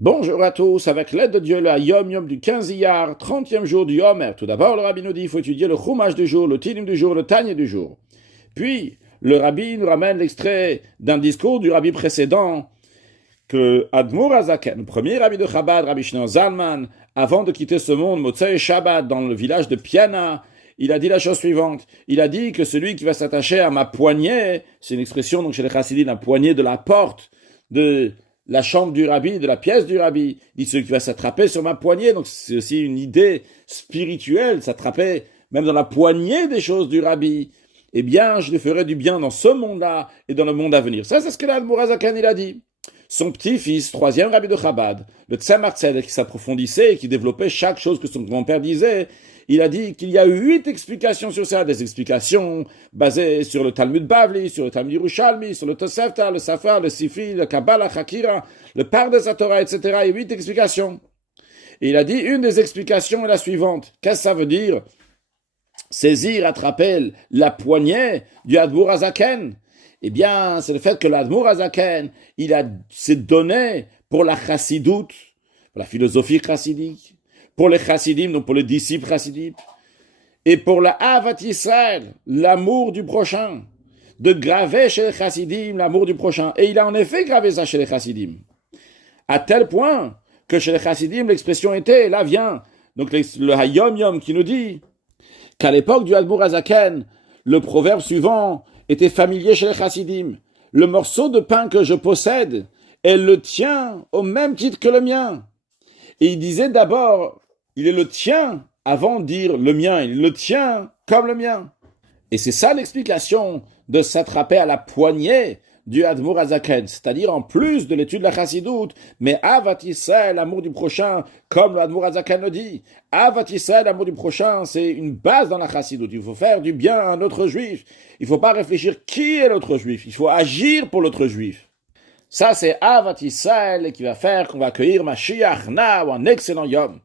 Bonjour à tous, avec l'aide de Dieu, le Yom Yom du 15 Iyar, 30e jour du Homer. Tout d'abord, le Rabbi nous dit qu'il faut étudier le Chumash du jour, le Tilim du jour, le Tanya du jour. Puis, le Rabbi nous ramène l'extrait d'un discours du Rabbi précédent que Admour Azaken, le premier Rabbi de Chabad, Rabbi Shneur Zalman, avant de quitter ce monde, Motzei Shabbat, dans le village de Piana, il a dit la chose suivante. Il a dit que celui qui va s'attacher à ma poignée, c'est une expression donc chez les Chassidim, la poignée de la porte de la chambre du rabbi, de la pièce du rabbi. Il dit celui qui va s'attraper sur ma poignée, donc c'est aussi une idée spirituelle, s'attraper même dans la poignée des choses du rabbi. Eh bien, je lui ferai du bien dans ce monde-là et dans le monde à venir. Ça, c'est ce que l'Admour Azaken, il a dit. Son petit-fils, troisième rabbi de Chabad, le Tzemar Tzedek, qui s'approfondissait et qui développait chaque chose que son grand-père disait, il a dit qu'il y a 8 explications sur ça, des explications basées sur le Talmud Bavli, sur le Talmud Yerushalmi, sur le Tosefta, le Safar, le Sifi, le Kabbalah, Chakira, le Pardes Torah, etc. Il y a 8 explications. Et il a dit, une des explications est la suivante. Qu'est-ce que ça veut dire? Saisir, attraper la poignée du Admour Azaken. Eh bien, c'est le fait que l'Admour Azaken, s'est donné pour la chassidoute, pour la philosophie chassidique, pour les chassidim, donc pour les disciples chassidim, et pour la Avat Yisrael, l'amour du prochain, de graver chez les chassidim l'amour du prochain. Et il a en effet gravé ça chez les chassidim. À tel point que chez les chassidim, l'expression était, là vient, donc le Hayom Yom qui nous dit qu'à l'époque du Admour Azaken, le proverbe suivant était familier chez les chassidim. Le morceau de pain que je possède est le tien au même titre que le mien. Et il disait d'abord, il est le tien, avant de dire le mien, il est le tien comme le mien. Et c'est ça l'explication de s'attraper à la poignée du Admour Azaken, c'est-à-dire en plus de l'étude de la chassidoute, mais Avat Yisrael, l'amour du prochain, comme le Admour Azaken le dit. Avat Yisrael, l'amour du prochain, c'est une base dans la chassidoute. Il faut faire du bien à un autre juif. Il ne faut pas réfléchir qui est l'autre juif. Il faut agir pour l'autre juif. Ça, c'est Avat Yisrael qui va faire qu'on va accueillir Mashiach Na ou un excellent Yom.